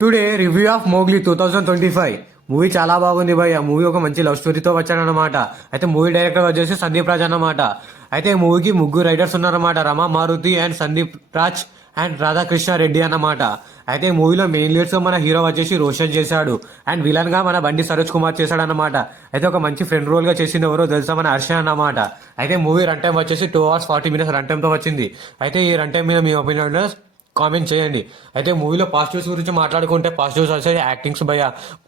Today review of Mowgli 2025 movie చాలా బాగుంది భయ్య. మూవీ ఒక మంచి లవ్ స్టోరీతో వచ్చాడనమాట. అయితే మూవీ డైరెక్టర్ వచ్చేసి సందీప్ రాజ్ అన్నమాట. అయితే ఈ మూవీకి ముగ్గురు రైటర్స్ ఉన్నారన్నమాట, రమా మారుతి అండ్ సందీప్ రాజ్ అండ్ రాధాకృష్ణ రెడ్డి అన్నమాట. అయితే ఈ మూవీలో మెయిన్ లీడ్స్ మన హీరో వచ్చేసి రోషన్ చేశాడు అండ్ విలన్ గా మన బండి సరోజ్ కుమార్ చేశాడు అన్నమాట. అయితే ఒక మంచి ఫ్రెండ్ రోల్ గా చేసింది ఎవరో తెలుసా, మన హర్ష అన్నమాట. అయితే మూవీ రన్ టైం వచ్చేసి 2 hours 40 minutes రన్ టైం తో వచ్చింది. అయితే ఈ రన్ టైం మీద మీ ఒపీనియన్ కామెంట్ చేయండి. అయితే మూవీలో పాజిటివ్స్ గురించి మాట్లాడుకుంటే పాజిటివ్స్ వచ్చేసి యాక్టింగ్స్ భయ,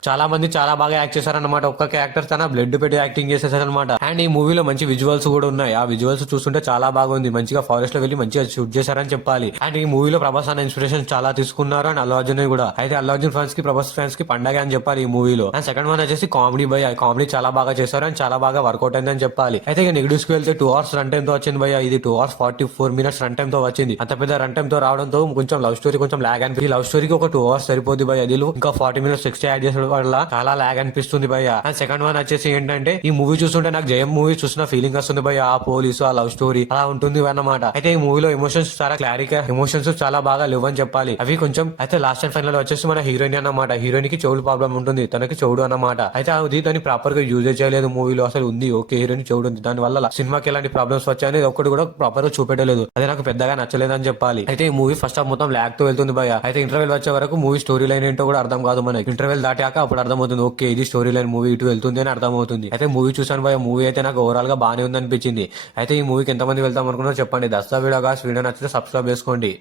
చాలా మంది చాలా బాగా యాక్ట్ చేశారన్నమాట. ఒక్క క్యారెక్టర్ తన బ్లడ్ పెట్టి యాక్టింగ్ చేసేసారనమాట. అండ్ ఈ మూవీలో మంచి విజువల్స్ కూడా ఉన్నాయి. ఆ విజువల్స్ చూస్తుంటే చాలా బాగుంది. మంచిగా ఫారెస్ట్ లో వెళ్ళి మంచిగా షూట్ చేశారని చెప్పాలి. అండ్ ఈ మూవీలో ప్రభాస్ అన్న ఇన్స్పిరేషన్ చాలా తీసుకున్నారు అండ్ అల్లు అర్జున్ కూడా. అయితే అల్లు అర్జున్ ఫ్యాన్స్ కి ప్రభాస్ ఫ్యాన్స్ కి పండగ అని చెప్పాలి ఈ మూవీలో. అండ్ సెకండ్ వన్ వచ్చేసి కామెడీ భయ, కామెడీ చాలా బాగా చేశారు అండ్ చాలా బాగా వర్కౌట్ అయిందని చెప్పాలి. అయితే ఇక నెగిటివ్స్ కి వెళ్తే 2 hours రన్ టైం తో వచ్చింది భయ. ఇది 2 hours 44 minutes రన్ టైం తో వచ్చింది. అంత పెద్ద రన్ టైం తో రావడంతో కొంచెం లవ్ స్టోరీ కొంచెం లాగ్ అనిపించి, లవ్ స్టోరీకి ఒక 2 hours సరిపోద్ది భయ. అది ఇంకా 40 minutes ఎక్స్ట్రా యాడ్ చేసడం వల్ల చాలా లాగ్ అనిపిస్తుంది భయ. అండ్ సెకండ్ వన్ వచ్చేసి ఏంటంటే, ఈ మూవీ చూస్తుంటే నాకు జయం మూవీ చూసిన ఫీలింగ్ వస్తుంది భయ. ఆ పోలీసు ఆ లవ్ స్టోరీ అలా ఉంటుంది అన్నమాట. అయితే ఈ మూవీలో ఎమోషన్స్ చాలా క్లారిటీగా, ఎమోషన్స్ చాలా బాగా లేవని చెప్పాలి. అవి కొంచెం అయితే లాస్ట్ అండ్ ఫైనల్ వచ్చేసి మన హీరోయిన్ అన్నమాట. హీరోయిన్ కి చెవులు ప్రాబ్లం ఉంటుంది, తనకి చెవుడు అన్నమాట. అయితే అది దాన్ని ప్రాపర్ గా యూజ్ చేయలేదు మూవీలో. అసలు ఉంది ఓకే, హీరోయిన్ చెవుడు ఉంది, దాని వల్ల సినిమాకి ఎలాంటి ప్రాబ్లమ్స్ వచ్చాయని ఒక్కటి కూడా ప్రాపర్ గా చూపెట్టలేదు. అది నాకు పెద్దగా నచ్చలేదని చెప్పాలి. అయితే ఈ మూవీ ఫస్ట్ హాఫ్ మొత్తం ల్యాగ్ తో వెళ్తుంది భయ. అయితే ఇంటర్వెల్ వచ్చే వరకు మూవీ స్టోరీ లైన్ ఏంటో కూడా అర్థం కాదు మనకి. ఇంటర్వెల్ దాటాక అప్పుడు అర్థమవుతుంది, ఓకే ఇది స్టోరీ లైన్, మూవీ ఇటు వెళ్తుంది అని అర్థమవుతుంది. అయితే మూవీ చూసాను భయ, మూవీ అయితే నాకు ఓవరాల్ గా బాగానే ఉంది అనిపించింది. అయితే ఈ మూవీకి ఎంతమంది వెళ్తాం అనుకున్నారో చెప్పండి. దస్తా వీడియో నచ్చితే సబ్స్క్రైబ్ చేసుకోండి.